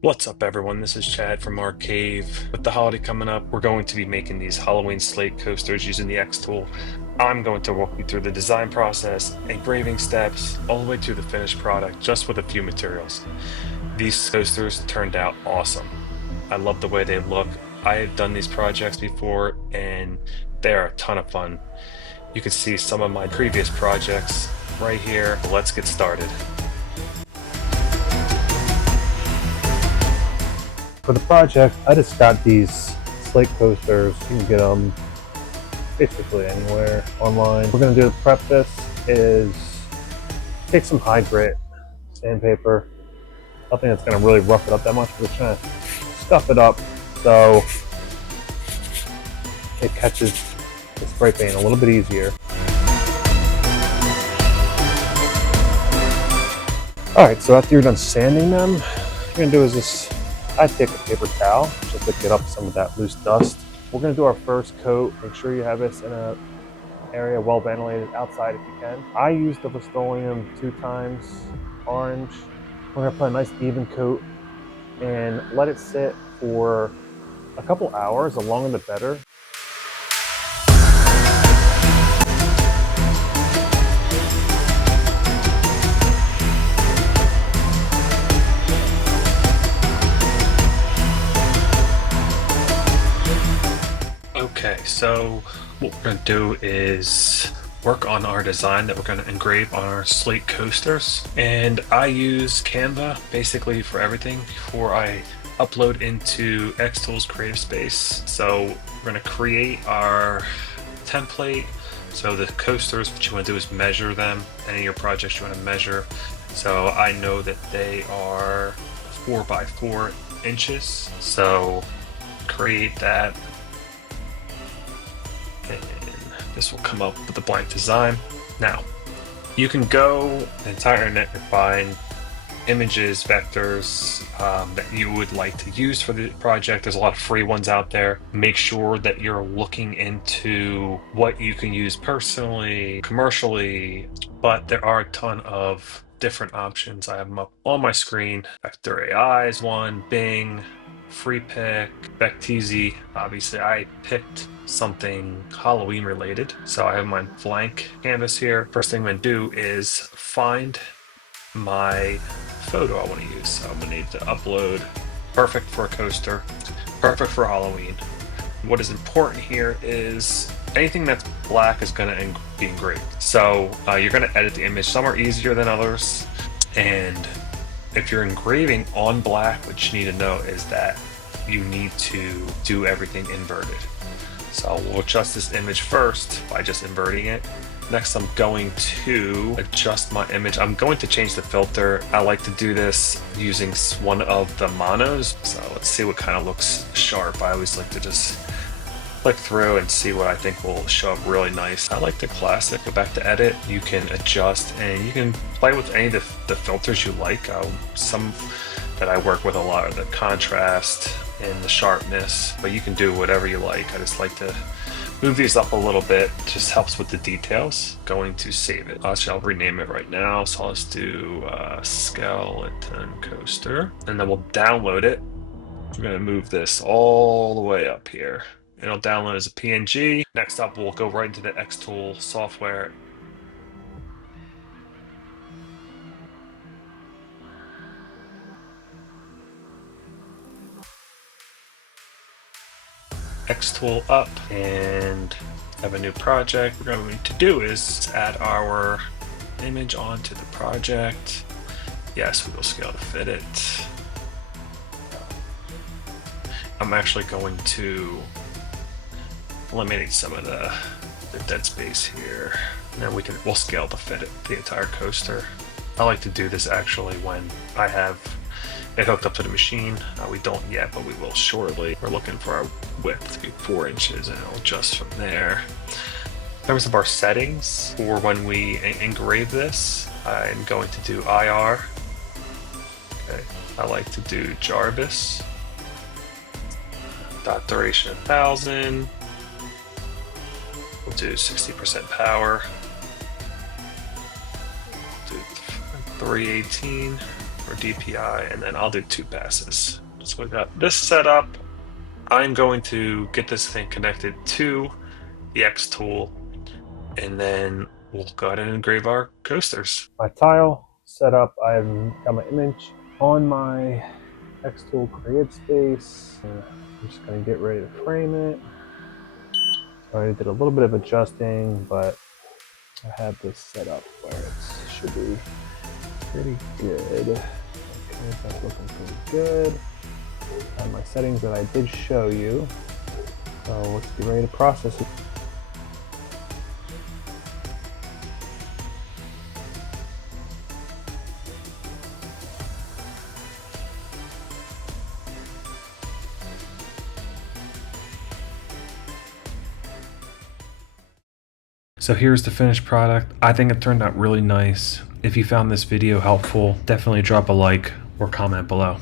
What's up, everyone? This is Chad from ArCave. With the holiday coming up, we're going to be making these Halloween slate coasters using the X tool. I'm going to walk you through the design process, engraving steps, all the way to the finished product, just with a few materials. These coasters turned out awesome. I love the way they look. I have done these projects before, and they're a ton of fun. You can see some of my previous projects right here. Let's get started. For the project, I just got these slate coasters. You can get them basically anywhere online. We're going to do to prep this is take some high grit sandpaper. Nothing that's going to really rough it up that much. We're just going to stuff it up so it catches the spray paint a little bit easier. Alright, so after you're done sanding them, what you're going to do is just, I take a paper towel just to get up some of that loose dust. We're going to do our first coat. Make sure you have this in an area well ventilated outside if you can. I use the Rust-Oleum 2x orange. We're going to put a nice even coat and let it sit for a couple hours. The longer the better. Okay, so what we're going to do is work on our design that we're going to engrave on our slate coasters. And I use Canva basically for everything before I upload into Xtool's Creative Space. So we're going to create our template. So the coasters, what you want to do is measure them. Any of your projects you want to measure. So I know that they are 4 by 4 inches. So create that. And this will come up with a blank design. Now, you can go the entire internet and find images, vectors that you would like to use for the project. There's a lot of free ones out there. Make sure that you're looking into what you can use personally, commercially, but there are a ton of different options. I have them up on my screen. Vector AI is one, Bing, Free Pick, Vecteezy. Obviously, I picked something Halloween related, so I have my blank canvas here. First thing I'm going to do is find my photo I want to use. So I'm going to need to upload. Perfect for a coaster, perfect for Halloween. What is important here is anything that's black is going to be engraved. So you're going to edit the image. Some are easier than others. And if you're engraving on black, what you need to know is that you need to do everything inverted. So we'll adjust this image first by just inverting it. Next, I'm going to adjust my image. I'm going to change the filter. I like to do this using one of the monos. So let's see what kind of looks sharp. I always like to just click through and see what I think will show up really nice. I like the classic. Go back to edit. You can adjust and you can play with any of the filters you like. Some that I work with a lot are the contrast and the sharpness, but you can do whatever you like. I just like to move these up a little bit, just helps with the details. Going to save it. Actually, I'll rename it right now. So let's do skeleton coaster, and then we'll download it. We're gonna move this all the way up here. It'll download as a PNG. Next up, we'll go right into the Xtool software. Xtool up and have a new project. What we're going to do is add our image onto the project. Yes, we will scale to fit it. I'm actually going to eliminate some of the dead space here. And then we'll scale to fit it, the entire coaster. I like to do this actually when I have it hooked up to the machine. We don't yet, but we will shortly. We're looking for our width to be 4 inches, and it'll adjust from there. In terms of our settings for when we engrave this, I'm going to do IR. Okay, I like to do Jarvis. Dot duration 1000. We'll do 60% power. Do 318. for DPI, and then I'll do 2 passes. So we got this set up. I'm going to get this thing connected to the X tool, and then we'll go ahead and engrave our coasters. My tile set up. I've got my image on my X tool create space. I'm just going to get ready to frame it. I already did a little bit of adjusting, but I have this set up where it should be pretty good. Okay, that's looking pretty good. And my settings that I did show you. So let's get ready to process it. So here's the finished product. I think it turned out really nice. If you found this video helpful, definitely drop a like or comment below.